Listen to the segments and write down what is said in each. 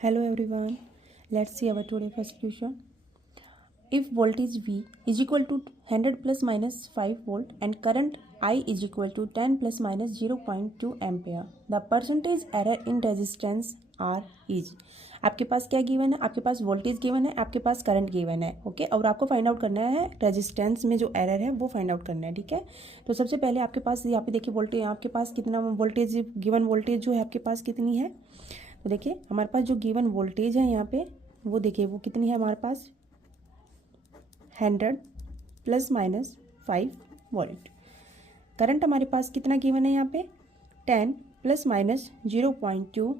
Hello everyone, let's see our today first question. If voltage V is equal to 100 plus minus 5 volt and current I is equal to 10 plus minus 0.2 ampere, the percentage error in resistance R is. आपके पास क्या given है? आपके पास voltage given है, आपके पास current given है, okay. और आपको find out करना है रेजिस्टेंस में जो एरर है वो फाइंड आउट करना है, ठीक है। तो सबसे पहले आपके पास यहाँ पे देखिए वोल्टेज, आपके पास कितना वोल्टेज गिवन वोल्टेज जो है आपके पास कितनी है। तो देखिए हमारे पास जो गिवन वोल्टेज है यहाँ पे वो देखिए वो कितनी है हमारे पास 100 प्लस माइनस 5 वोल्ट। करंट हमारे पास कितना गिवन है यहाँ पे 10 प्लस माइनस 0.2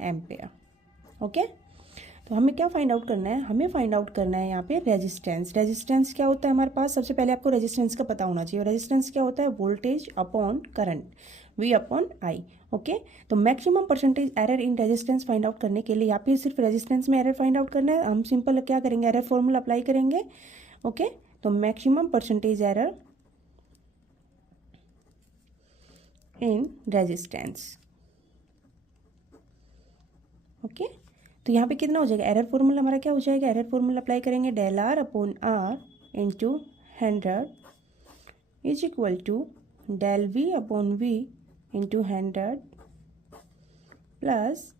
एम्पेयर, ओके। तो हमें क्या फाइंड आउट करना है? हमें फाइंड आउट करना है यहाँ पे रेजिस्टेंस। रेजिस्टेंस क्या होता है हमारे पास? सबसे पहले आपको रेजिस्टेंस का पता होना चाहिए। रेजिस्टेंस क्या होता है? Voltage upon current, V upon I, okay. तो maximum percentage error in resistance find out करने के लिए यहाँ पे सिर्फ रेजिस्टेंस में एरर फाइंड आउट करना है। हम सिंपल क्या करेंगे, एरर फॉर्मूला अप्लाई करेंगे, ओके। तो maximum percentage error in resistance, okay. तो यहाँ पे कितना हो जाएगा? एरर फॉर्मूला हमारा क्या हो जाएगा? एरर फॉर्मूला अप्लाई करेंगे, del R upon R into 100 is equal to del V upon V into 100 plus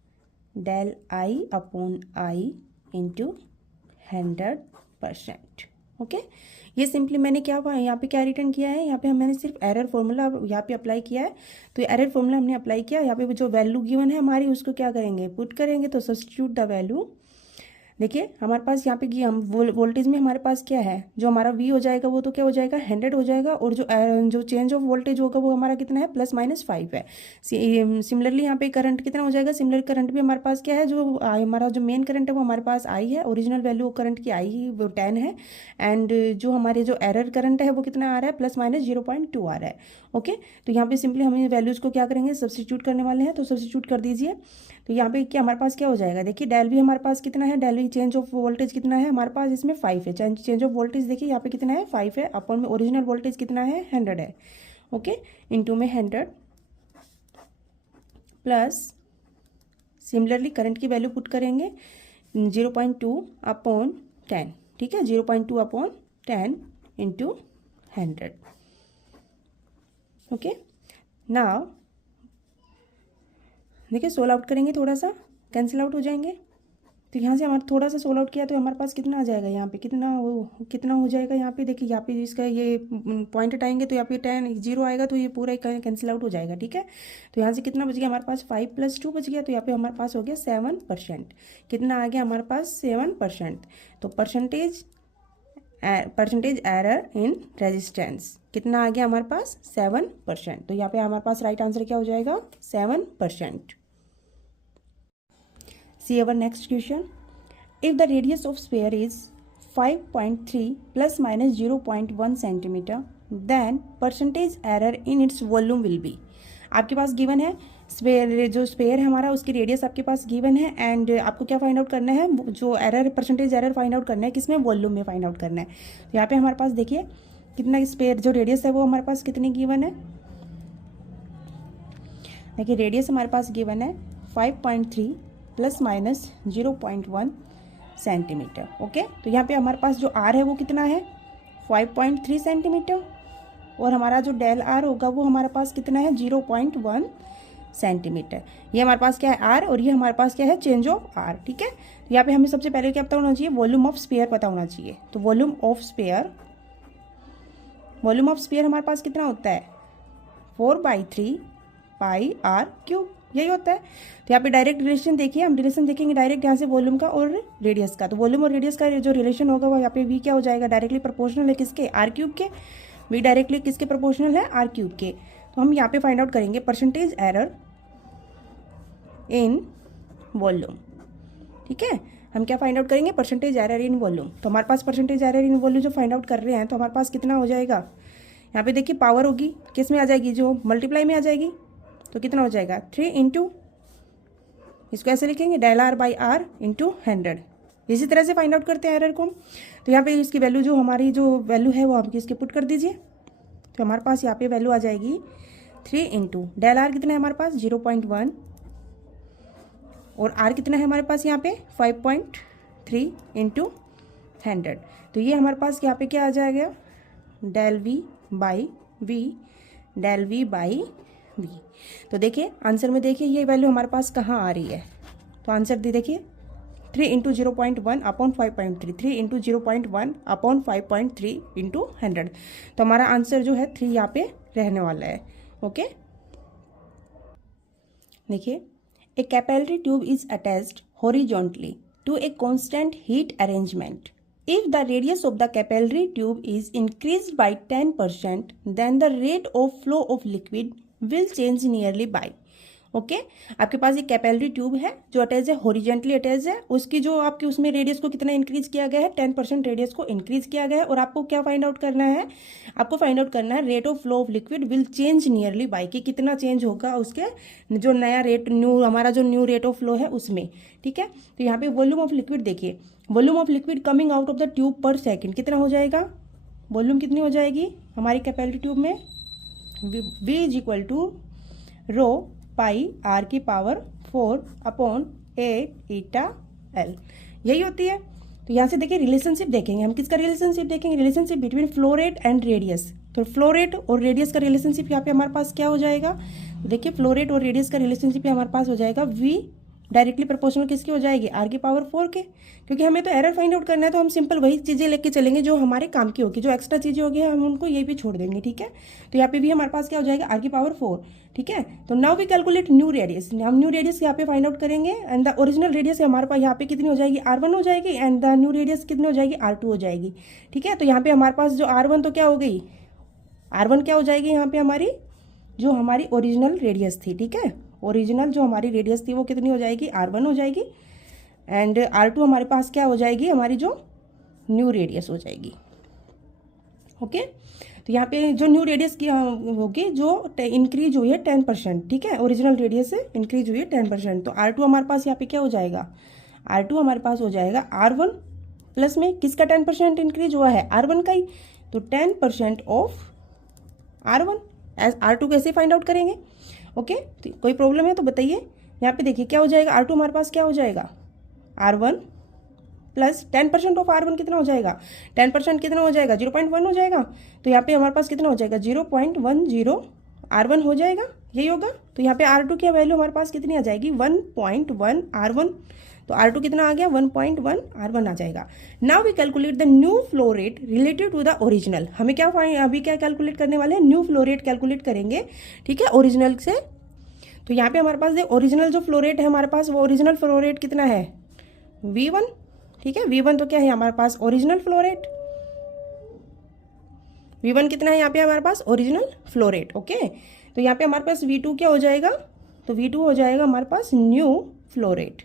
del I upon I into 100%, okay. ये सिंपली मैंने क्या यहाँ पे क्या रिटर्न किया है, यहाँ पे मैंने सिर्फ एरर फॉर्मूला यहाँ पे अप्लाई किया है। तो एरर फॉर्मूला हमने अप्लाई किया, यहाँ पे जो वैल्यू गिवन है हमारी उसको क्या करेंगे, पुट करेंगे। तो सब्स्टिट्यूट द वैल्यू, देखिए हमारे पास यहाँ पे हम वोल्टेज में हमारे पास क्या है, जो हमारा V हो जाएगा वो तो क्या हो जाएगा 100 हो जाएगा, और जो चेंज ऑफ वोल्टेज होगा वो हमारा कितना है प्लस माइनस 5 है। सिमिलरली यहाँ पे करंट कितना हो जाएगा, सिमिलर करंट भी हमारे पास क्या है, जो हमारा जो मेन करंट है वो हमारे पास I है, ओरिजिनल वैल्यू करंट की I वो 10 है, एंड जो हमारे जो एरर करंट है वो कितना आ रहा है प्लस माइनस 0.2 आ रहा है, ओके। तो यहाँ पे सिंपली हम वैल्यूज को क्या करेंगे, सब्स्टिट्यूट करने वाले हैं। तो सब्स्टिट्यूट कर दीजिए। तो यहाँ पे क्या हमारे पास क्या हो जाएगा, देखिए डेल वी हमारे पास कितना है, del V change of voltage कितना है हमारे पास, इसमें 5 है। चेंज ऑफ वोल्टेज देखिए यहाँ पे कितना है 5 है, अपॉन में ओरिजिनल वोल्टेज कितना है 100 है, ओके। इंटू में 100 प्लस सिमिलरली करंट की वैल्यू पुट करेंगे 0.2 अपॉन 10, ठीक है, 0.2 अपॉन 10 इंटू 100, ओके। नाउ देखिए सोल्व आउट करेंगे, थोड़ा सा कैंसिल आउट हो जाएंगे। तो यहाँ से हमारा थोड़ा सा सोल्व आउट किया तो हमारे पास कितना आ जाएगा, यहाँ पे कितना हो जाएगा, यहाँ पे देखिए यहाँ पे इसका ये पॉइंट हटाएंगे तो यहाँ पे 0 आएगा, तो ये पूरा कैंसिल आउट हो जाएगा, ठीक है। तो यहाँ से कितना बच गया हमारे पास 5 + 2 बच गया, तो यहाँ पे हमारे पास हो गया 7%। कितना आ गया हमारे पास 7%। तो परसेंटेज एरर इन रेजिस्टेंस कितना आ गया हमारे पास 7%। तो यहाँ पे हमारे पास राइट आंसर क्या हो जाएगा 7%। See our next question. If the radius of sphere is 5.3 plus minus 0.1 centimeter, then percentage error in its volume will be. आपके पास गिवन है स्पेयर, जो स्पेयर है हमारा उसकी रेडियस आपके पास गिवन है, एंड आपको क्या फाइंड आउट करना है, जो error percentage error find out करना है किसमें, वॉल्यूम में फाइंड आउट करना है। तो यहाँ पे हमारे पास देखिए कितना स्पेयर जो रेडियस है वो हमारे पास कितनी गिवन है, देखिए रेडियस हमारे पास गिवन है 5.3 प्लस माइनस 0.1 सेंटीमीटर, ओके। तो यहाँ पे हमारे पास जो आर है वो कितना है 5.3 सेंटीमीटर, और हमारा जो डेल आर होगा वो हमारे पास कितना है 0.1 सेंटीमीटर। ये हमारे पास क्या है आर, और ये हमारे पास क्या है चेंज ऑफ आर, ठीक है। तो यहाँ पे हमें सबसे पहले क्या पता होना चाहिए, वॉल्यूम ऑफ स्पेयर पता होना चाहिए। तो वॉल्यूम ऑफ स्पेयर हमारे पास कितना होता है 4/3 पाई आर क्यूब, यही होता है। तो यहाँ पे डायरेक्ट रिलेशन देखिए, हम रिलेशन देखेंगे डायरेक्ट यहाँ से वॉल्यूम का और रेडियस का। तो वॉल्यूम और रेडियस का जो रिलेशन होगा वो यहाँ पे वी क्या हो जाएगा, डायरेक्टली प्रोपोर्शनल है किसके, आर क्यूब के। वी डायरेक्टली किसके प्रोपोर्शनल है, आर क्यूब के। तो हम यहाँ पे फाइंड आउट करेंगे परसेंटेज एरर इन वॉल्यूम, ठीक है। हम क्या फाइंड आउट करेंगे, परसेंटेज एरर इन वॉल्यूम। तो हमारे पास परसेंटेज एरर इन वॉल्यूम जो फाइंड आउट कर रहे हैं, तो हमारे पास कितना हो जाएगा, यहाँ पे देखिए पावर होगी किस में आ जाएगी, जो मल्टीप्लाई में आ जाएगी। तो कितना हो जाएगा 3 इंटू, इसको ऐसे लिखेंगे del R by R into 100। इसी तरह से फाइंड आउट करते हैं एरर को हम। तो यहाँ पे इसकी वैल्यू जो हमारी जो वैल्यू है वो आप इसके पुट कर दीजिए। तो हमारे पास यहाँ पे वैल्यू आ जाएगी 3 इंटू डेल आर कितना है हमारे पास 0.1, और r कितना है हमारे पास यहाँ पे 5.3 इंटू 100। तो ये हमारे पास यहाँ पे क्या आ जाएगा, del V by V, del V by V. तो देखिए आंसर में देखिए ये वैल्यू हमारे पास कहाँ आ रही है, तो आंसर देखिए 3 into 0.1 upon 5.3, 3 into 0.1 upon 5.3 into 100। तो हमारा आंसर जो है 3 यहाँ पे रहने वाला है। ओके, देखिए a capillary tube is attached horizontally to a constant heat arrangement. If the radius of the capillary tube is increased by 10%, then the rate of flow of liquid will change nearly by। Okay, आपके पास एक capillary tube है जो attach है, horizontally attach है, उसकी जो आपकी उसमें रेडियस को कितना इंक्रीज किया गया है, 10% रेडियस को इंक्रीज किया गया है। और आपको क्या फाइंड आउट करना है, आपको फाइंड आउट करना है rate of flow of liquid will change nearly by, कि कितना चेंज होगा उसके जो नया रेट, न्यू हमारा जो न्यू रेट ऑफ फ्लो है उसमें। ठीक है, तो यहाँ पे वॉल्यूम ऑफ लिक्विड देखिए, volume of liquid coming out of the tube per second कितना हो जाएगा, वॉल्यूम कितनी हो जाएगी हमारी कैपिलरी ट्यूब में, V is equal to rho pi r की पावर 4 अपॉन 8 ईटा l, यही होती है। तो यहाँ से देखिए रिलेशनशिप देखेंगे हम, किसका रिलेशनशिप देखेंगे, relationship between flow rate and radius. तो फ्लो रेट और रेडियस का रिलेशनशिप यहाँ पे हमारे पास क्या हो जाएगा, देखिए फ्लो रेट और रेडियस का रिलेशनशिप हमारे पास हो जाएगा v डायरेक्टली प्रोपोर्शनल किसकी हो जाएगी, r की पावर 4 के। क्योंकि हमें तो एरर फाइंड आउट करना है, तो हम सिंपल वही चीज़ें लेके चलेंगे जो हमारे काम की होगी, जो एक्स्ट्रा चीज़ें होगी हम उनको ये भी छोड़ देंगे। ठीक है, तो यहाँ पे भी हमारे पास क्या हो जाएगा, r की पावर 4। ठीक है, तो now we calculate new radius, हम न्यू रेडियस यहाँ पे फाइंड आउट करेंगे। एंड द ओरिजिनल रेडियस हमारे पास यहाँ पे कितनी हो जाएगी, r1 हो जाएगी, एंड द न्यू रेडियस कितनी हो जाएगी, r2 हो जाएगी। ठीक है, तो यहाँ पे हमारे पास जो r1 तो क्या हो गई, r1 क्या हो जाएगी यहाँ पे हमारी, जो हमारी ओरिजिनल रेडियस थी। ठीक है, ओरिजिनल जो हमारी रेडियस थी वो कितनी हो जाएगी, r1 हो जाएगी, एंड r2 हमारे पास क्या हो जाएगी, हमारी जो न्यू रेडियस हो जाएगी। ओके, तो यहाँ पे जो न्यू रेडियस की होगी जो इंक्रीज हुई है 10%। ठीक है, ओरिजिनल रेडियस से इंक्रीज हुई है 10%। तो r2 हमारे पास यहाँ पे क्या हो जाएगा, r2 हमारे पास हो जाएगा r1 प्लस में किसका 10% इंक्रीज हुआ है, r1 का ही, तो 10% ऑफ r1 एज r2 कैसे फाइंड आउट करेंगे। ओके, तो कोई प्रॉब्लम है तो बताइए। यहाँ पे देखिए क्या हो जाएगा, r2 हमारे पास क्या हो जाएगा, r1 प्लस 10% ऑफ r1 कितना हो जाएगा, 10% कितना हो जाएगा, 0.1 हो जाएगा। तो यहाँ पे हमारे पास कितना हो जाएगा, 0.10 r1 हो जाएगा, यही होगा। तो यहाँ पे r2 की वैल्यू हमारे पास कितनी आ जाएगी, 1.1 r1। तो r2 कितना आ गया, 1.1 r1 आ जाएगा। Now we calculate the new flow rate related to the original. हमें क्या अभी क्या कैलकुलेट करने वाले हैं, न्यू फ्लो रेट कैलकुलेट करेंगे। ठीक है, ओरिजिनल से। तो यहाँ पे हमारे पास ओरिजिनल जो फ्लो रेट है हमारे पास, वो ओरिजिनल फ्लो रेट कितना है, v1। ठीक है, v1 तो क्या है हमारे पास, ओरिजिनल फ्लो रेट, v1 कितना है यहाँ पे हमारे पास, ओरिजिनल फ्लो रेट। ओके, तो यहाँ पे हमारे पास v2 क्या हो जाएगा, तो v2 हो जाएगा हमारे पास न्यू फ्लो रेट,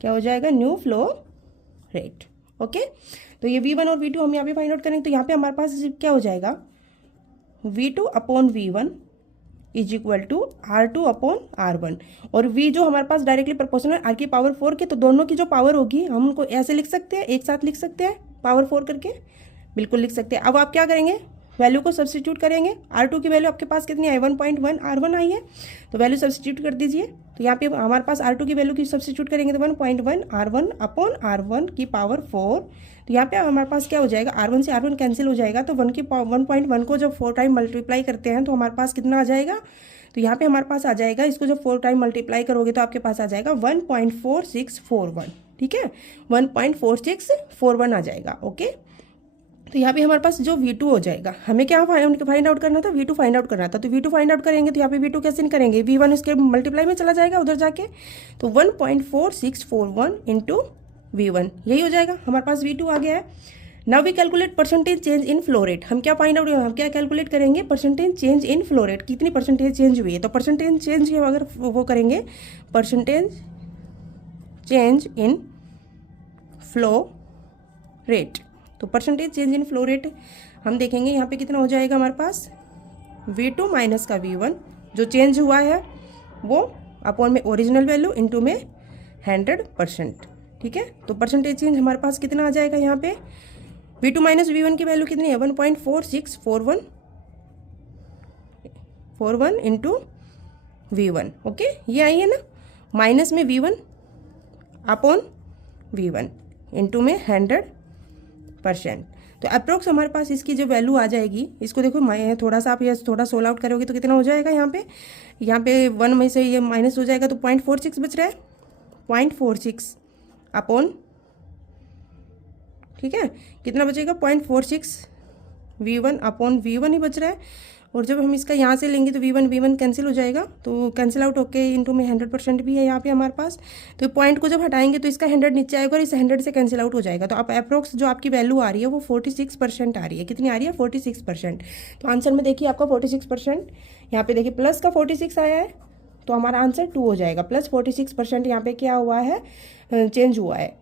क्या हो जाएगा, न्यू फ्लो रेट। ओके, तो ये v1 और v2 हम यहाँ पे फाइंड आउट करेंगे। तो यहाँ पे हमारे पास क्या हो जाएगा, v2 upon v1 is equal to r2 upon r1। और v जो हमारे पास डायरेक्टली प्रोपोर्शनल r की पावर 4 के, तो दोनों की जो पावर होगी हम उनको ऐसे लिख सकते हैं, एक साथ लिख सकते हैं, पावर 4 करके बिल्कुल लिख सकते हैं। अब आप क्या करेंगे, वैल्यू को सब्स्टिट्यूट करेंगे। r2 की वैल्यू आपके पास कितनी आई, 1.1 r1 आई है, तो वैल्यू सब्स्टिट्यूट कर दीजिए। तो यहाँ पे हमारे पास r2 की वैल्यू की सब्स्टिट्यूट करेंगे तो 1.1 r1 अपॉन r1 की पावर 4। तो यहाँ पे हमारे पास क्या हो जाएगा, r1 से r1 कैंसिल हो जाएगा, तो 1.1 को जब 4 टाइम मल्टीप्लाई करते हैं तो हमारे पास कितना आ जाएगा, तो यहाँ पे हमारे पास आ जाएगा, इसको जब 4 टाइम मल्टीप्लाई करोगे तो आपके पास आ जाएगा 1.4641। ठीक है, 1.4641 आ जाएगा। ओके, तो यहाँ पे हमारे पास जो v2 हो जाएगा, हमें क्या फाइंड आउट करना था, v2 फाइंड आउट करना था। तो v2 फाइंड आउट करेंगे तो यहाँ पे v2 कैसे करेंगे, v1 इसके मल्टीप्लाई में चला जाएगा उधर जाके, तो 1.4641 इंटू v1, यही हो जाएगा, हमारे पास v2 आ गया है। Now we calculate percentage change in flow rate. हम क्या फाइंड आउट, हम क्या कैलकुलेट करेंगे, percentage change in flow rate, कितनी परसेंटेज चेंज हुई है। तो परसेंटेज चेंज अगर वो करेंगे, percentage change in flow rate, तो percentage change in flow rate हम देखेंगे यहाँ पे कितना हो जाएगा हमारे पास, v2 माइनस का v1 जो चेंज हुआ है वो अपॉन में ओरिजिनल वैल्यू इंटू में 100%। ठीक है, तो परसेंटेज चेंज हमारे पास कितना आ जाएगा, यहाँ पे v2 माइनस v1 की वैल्यू कितनी है, 1.4641 इंटू v1। ओके, ये आई है ना, माइनस में v1 अपॉन V1 इंटू में 100%। तो अप्रोक्स हमारे पास इसकी जो वैल्यू आ जाएगी, इसको देखो मैं थोड़ा सा आप ये थोड़ा सोल आउट करोगे तो कितना हो जाएगा यहाँ पे 1 में से ये माइनस हो जाएगा तो 0.46 बच रहा है, 0.46 अपॉन, ठीक है, कितना बचेगा 0.46 V1 अपॉन V1 ही बच रहा है। और जब हम इसका यहाँ से लेंगे तो V1 कैंसिल हो जाएगा, तो कैंसिल आउट होके इंटू में 100% भी है यहाँ पे हमारे पास। तो पॉइंट को जब हटाएंगे तो इसका 100 नीचे आएगा और इस 100 से कैंसिल आउट हो जाएगा। तो आप अप्रोक्स जो आपकी वैल्यू आ रही है वो 46% आ रही है। कितनी आ रही है? 46%। तो आंसर में देखिए आपका 46%, यहाँ पे देखिए प्लस का 46 आया है, तो हमारा आंसर 2 हो जाएगा। प्लस 46% यहाँ पे क्या हुआ है, चेंज हुआ है।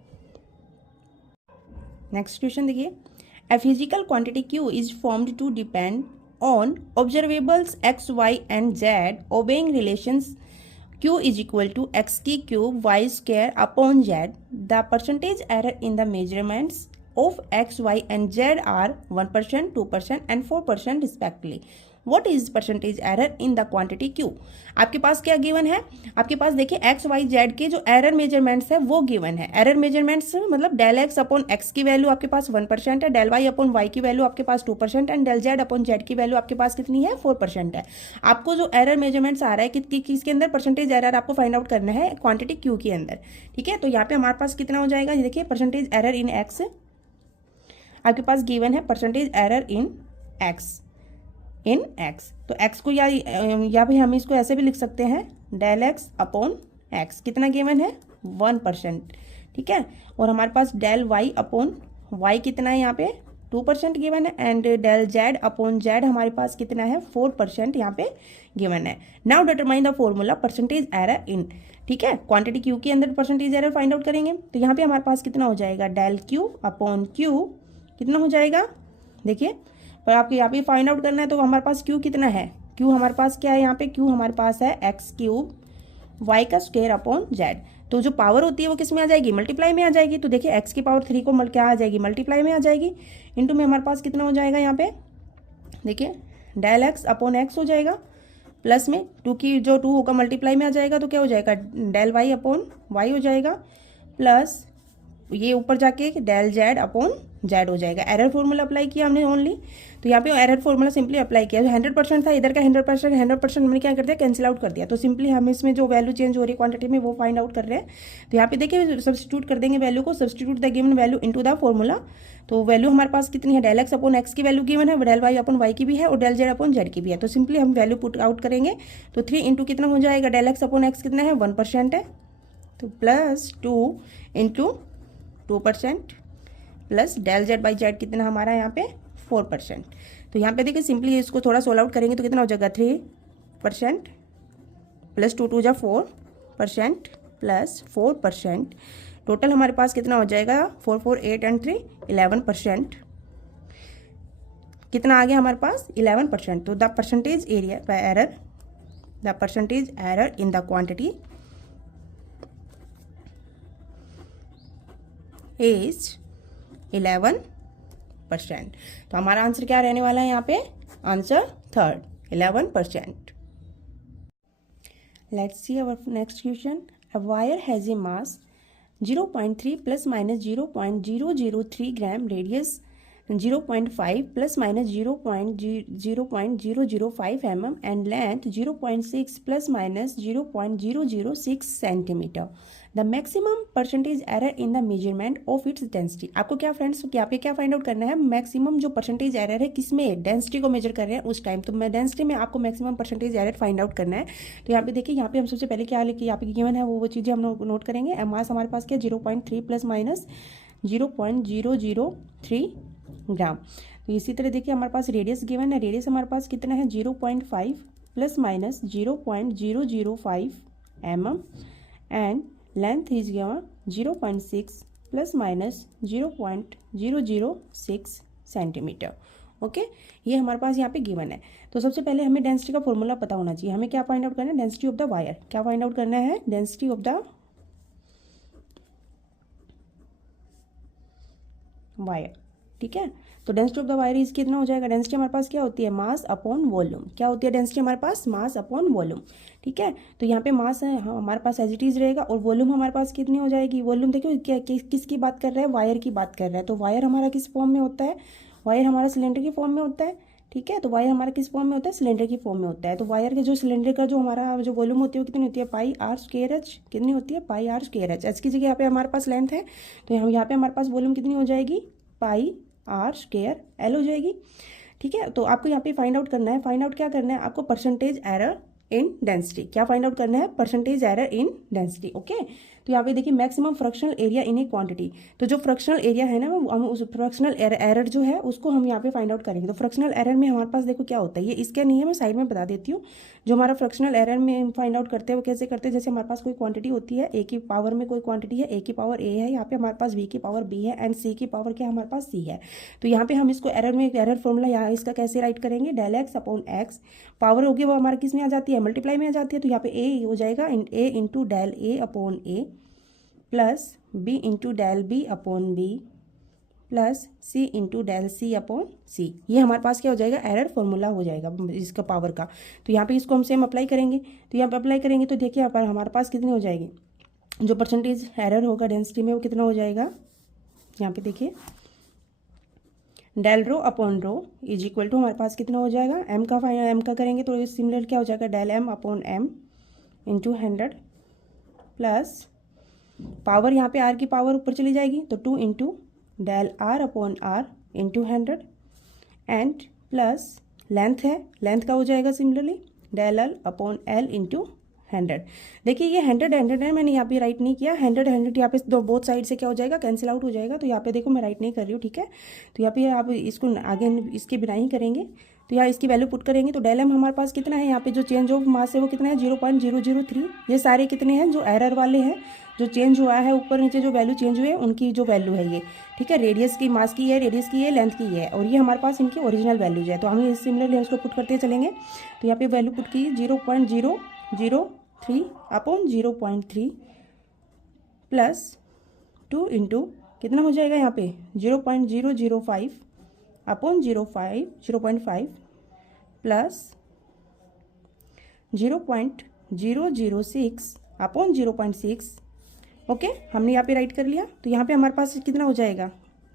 नेक्स्ट क्वेश्चन देखिए, a physical quantity q is formed to depend on observables x, y and z obeying relations q is equal to x की cube y square upon z. The percentage error in the measurements of x, y and z are 1%, 2% and 4% respectively. What is percentage error in the quantity q? आपके पास क्या given है? आपके पास देखिए x, y, z के जो error measurements है वो given है। एरर मेजरमेंट्स मतलब डेल x अपॉन x की वैल्यू आपके पास 1% है, डेल y अपॉन y की वैल्यू आपके पास 2% and del z upon z की वैल्यू आपके पास कितनी है? 4% है। आपको जो एरर मेजरमेंट्स आ रहा है किसके अंदर? परसेंटेज एरर आपको फाइंड आउट करना है क्वांटिटी q के अंदर, ठीक है। तो यहाँ पे हमारे पास कितना हो जाएगा, देखिए परसेंटेज एरर इन x आपके पास गिवन है, परसेंटेज एरर इन x। तो x को या भी हम इसको ऐसे भी लिख सकते हैं, डेल x अपॉन x कितना गिवन है? 1%, ठीक है। और हमारे पास डेल y अपॉन y कितना है? यहाँ पे 2% गिवन है and del z upon z हमारे पास कितना है? 4% यहाँ पे गिवन है। Now determine the formula percentage error इन, ठीक है। क्वांटिटी q के अंदर परसेंटेज एरर फाइंड आउट करेंगे तो यहाँ पे हमारे पास कितना हो जाएगा? डेल q अपॉन q कितना हो जाएगा? देखिए पर आपको यहाँ पे फाइंड आउट करना है तो हमारे पास q कितना है? q हमारे पास क्या है? यहाँ पे q हमारे पास है x क्यूब y का स्क्वायर अपॉन z। तो जो पावर होती है वो किस में आ जाएगी? मल्टीप्लाई में आ जाएगी। तो देखिए x की पावर 3 को क्या आ जाएगी? मल्टीप्लाई में आ जाएगी। इंटू में हमारे पास कितना हो जाएगा? यहाँ पे देखिए डेल x अपॉन x हो जाएगा, प्लस में 2 की जो 2 होगा मल्टीप्लाई में आ जाएगा तो क्या हो जाएगा? डेल y अपॉन y हो जाएगा, प्लस ये ऊपर जाके डेल z अपॉन z हो जाएगा। एरर फॉर्मूला अप्लाई किया हमने ओनली, तो यहाँ पे एरर फॉर्मूला सिंपली अप्लाई किया। 100% था, इधर का 100% हमने क्या कर दिया? कैंसिल आउट कर दिया। तो सिंपली हम इसमें जो वैल्यू चेंज हो रही है क्वांटिटी में वो फाइंड आउट कर रहे हैं। तो यहाँ पे देखिए सब्स्टिट्यूट कर देंगे वैल्यू को, substitute the given value into the formula. तो वैल्यू हमारे पास कितनी है? डेल x अपॉन x की वैल्यू गिवन है, डेल y अपॉन y की भी है और डेल z अपॉन z की भी है। तो सिंपली हम वैल्यू पुट आउट करेंगे तो 3 इंटू कितना हो जाएगा? डेल x अपॉन x कितना है? 1% है, तो plus 2 into 2% plus del z by Z कितना हमारा यहाँ पे? 4%। तो यहाँ पे देखिए सिंपली इसको थोड़ा सोल्व आउट करेंगे तो कितना हो जाएगा? 3% प्लस 2 2 जा 4% प्लस 4%, टोटल हमारे पास कितना हो जाएगा? 4 4 8 एंड 3 11%। कितना आ गया हमारे पास? 11%। तो the percentage error in the quantity is 11%। तो हमारा आंसर क्या रहने वाला है यहाँ पे? Answer third 11%। Let's see our next question. A wire has a mass 0.3 plus minus 0.003 gram, radius 0.5 plus minus 0.005 mm and length 0.6 plus minus 0.006 centimetre. The maximum percentage error in the measurement of its density. आपको क्या friends यहाँ पे क्या find out करना है? Maximum जो percentage error है किसमें? डेंसिटी को मेजर कर रहे हैं उस टाइम। तो मैं डेंसिटी में आपको maximum percentage error find out करना है। तो यहाँ पे देखिए यहाँ पे हम सबसे पहले क्या लिखिए, यहाँ पे गिवन है वो चीज़ें हम नोट करेंगे। मास हमारे पास क्या? 0.3 प्लस माइनस 0.003 ग्राम। तो इसी तरह देखिए हमारे पास रेडियस गिवन है, रेडियस हमारे पास कितना है? 0.5 plus minus 0.005 mm and length is given 0.6 plus minus 0.006 centimetre. Okay, ये हमारे पास यहाँ पे गिवन है। तो सबसे पहले हमें डेंसिटी का फॉर्मूला पता होना चाहिए। हमें क्या फाइंड आउट करना है? Density of the wire. क्या फाइंड आउट करना है? Density of the wire. ठीक है। तो density of the wire is कितना हो जाएगा, डेंसिटी हमारे पास क्या होती है, मास अपॉन वॉल्यूम। क्या होती है डेंसिटी हमारे पास, मास अपॉन वॉल्यूम, ठीक है। तो यहाँ पे मास है हमारे पास एज इट इज रहेगा, और वॉल्यूम हमारे पास कितनी हो जाएगी, वॉल्यूम देखिए क्या किसकी बात कर रहा है, वायर की बात कर रहा है। तो वायर हमारा किस फॉर्म में होता है, वायर हमारा सिलेंडर की फॉर्म में होता है, ठीक है। तो वायर हमारा किस फॉर्म में होता है, सिलेंडर की फॉर्म में होता है। तो वायर के जो सिलेंडर का जो हमारा जो वॉल्यूम होती है वो कितनी होती है, पाई आर स्क्वायर एच, कितनी होती है, पाई आर स्क्वायर एच। एच की जगह यहाँ पे हमारे पास लेंथ है, तो यहाँ पे हमारे पास वॉल्यूम कितनी हो जाएगी, पाई आर स्क्वायर एल हो जाएगी, ठीक है। तो आपको यहाँ पे फाइंड आउट करना है, फाइंड आउट क्या करना है आपको, परसेंटेज एरर इन डेंसिटी। क्या फाइंड आउट करना है, percentage error in density, okay. तो यहाँ पे देखिए maximum fractional area in A quantity. तो जो फ्रैक्शनल एरिया है ना, हम उस फ्रैक्शनल एरर जो है उसको हम यहाँ पे फाइंड आउट करेंगे। तो फ्रैक्शनल एरर में हमारे पास देखो क्या होता है, ये इसका नहीं है, मैं साइड में बता देती हूँ। जो हमारा फ्रैक्शनल एरर में फाइंड आउट करते हैं वो कैसे करते हैं, जैसे हमारे पास कोई क्वांटिटी होती है, ए की पावर में कोई क्वांटिटी है, ए की पावर ए है, यहाँ पे हमारे पास बी की पावर बी है, एंड सी की पावर क्या हमारे पास सी है। तो यहाँ पे हम इसको एरर में एरर फॉर्मूला यहाँ इसका कैसे राइट करेंगे, del X upon X, power होगी वो हमारे किस में आ जाती है, मल्टीप्लाई में आ जाती है। तो यहाँ पे ए हो जाएगा A into del A upon A, plus B into del B upon B, plus C into del C upon C. ये हमारे पास क्या हो जाएगा, एरर फॉर्मूला हो जाएगा इसका पावर का। तो यहाँ पे इसको हम सेम अप्लाई करेंगे, तो यहाँ पे अप्लाई करेंगे तो देखिए यहाँ पर हमारे पास कितनी हो जाएगी, जो परसेंटेज एरर होगा डेंसिटी में वो कितना हो जाएगा, यहाँ पे देखिए del rho upon rho is equal to हमारे पास कितना हो जाएगा, एम का करेंगे तो सिमिलर क्या हो जाएगा, del M upon M into 100, plus power यहाँ पे आर की पावर ऊपर चली जाएगी तो 2 into del R upon R into 100, and plus length है, लेंथ का हो जाएगा similarly del L upon L into 100। देखिए ये 100 है, मैंने यहाँ पे राइट नहीं किया, 100 यहाँ पे दो बोथ साइड से क्या हो जाएगा, कैंसिल आउट हो जाएगा। तो यहाँ पे देखो मैं राइट नहीं कर रही हूँ, ठीक है। तो यहाँ पे आप इसको आगे इसके बिना ही करेंगे, तो यहाँ इसकी वैल्यू पुट करेंगे तो डेल एम हमारे पास कितना है, यहाँ पे जो चेंज ऑफ मास है वो कितना है, 0.003। ये सारे कितने हैं जो एरर वाले हैं, जो चेंज हुआ है ऊपर नीचे जो वैल्यू चेंज हुए उनकी जो वैल्यू है ये, ठीक है। रेडियस की, मास की है, रेडियस की है, लेंथ की है, और ये हमारे पास इनकी ओरिजिनल वैल्यूज है। तो हम सिमिलरली इसको पुट करते चलेंगे। तो यहाँ पे वैल्यू पुट की 0.003 अपॉन 0.3 प्लस 2 इंटू कितना हो जाएगा यहाँ पे 0.005 अपॉन 0.5 प्लस 0.006 अपॉन 0.6, ओके। हमने यहाँ पे राइट कर लिया। तो यहाँ पे हमारे पास कितना हो जाएगा,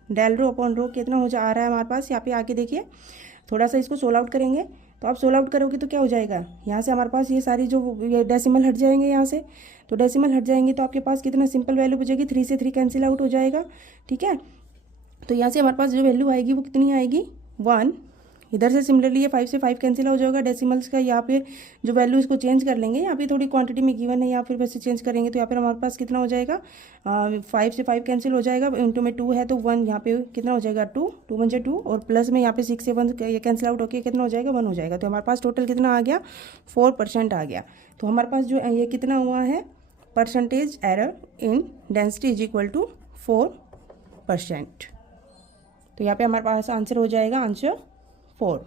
डेल रो अपॉन रो कितना हो जा आ रहा है हमारे पास, यहाँ पे आके देखिए थोड़ा सा इसको सोल्व आउट करेंगे। तो आप सोल्व आउट करोगे तो क्या हो जाएगा, यहाँ से हमारे पास ये सारी जो ये डेसिमल हट जाएंगे यहाँ से, तो डेसिमल हट जाएंगे तो आपके पास कितना सिंपल वैल्यू बचेगी, 3 से 3 कैंसिल आउट हो जाएगा, ठीक है। तो यहाँ से हमारे पास जो वैल्यू आएगी वो कितनी आएगी, 1। इधर से सिमिलरली ये 5 से 5 कैंसिल हो जाएगा डेसिमल्स का, यहाँ पे जो वैल्यू इसको चेंज कर लेंगे, यहाँ पे थोड़ी क्वांटिटी में गिवन है, यहाँ फिर वैसे चेंज करेंगे तो यहाँ पर हमारे पास कितना हो जाएगा, 5 से 5 कैंसिल हो जाएगा, इंटू में 2 है तो 1, यहाँ पे कितना हो जाएगा 2 1 से 2, और प्लस में यहाँ पे 6 से 1 ये कैंसिल आउट होकर कितना हो जाएगा, 1 हो जाएगा। तो हमारे पास टोटल कितना आ गया, 4% आ गया। तो हमारे पास जो ये कितना हुआ है, percentage error in density is equal to 4%। तो यहाँ पे हमारे पास आंसर हो जाएगा, आंसर 4।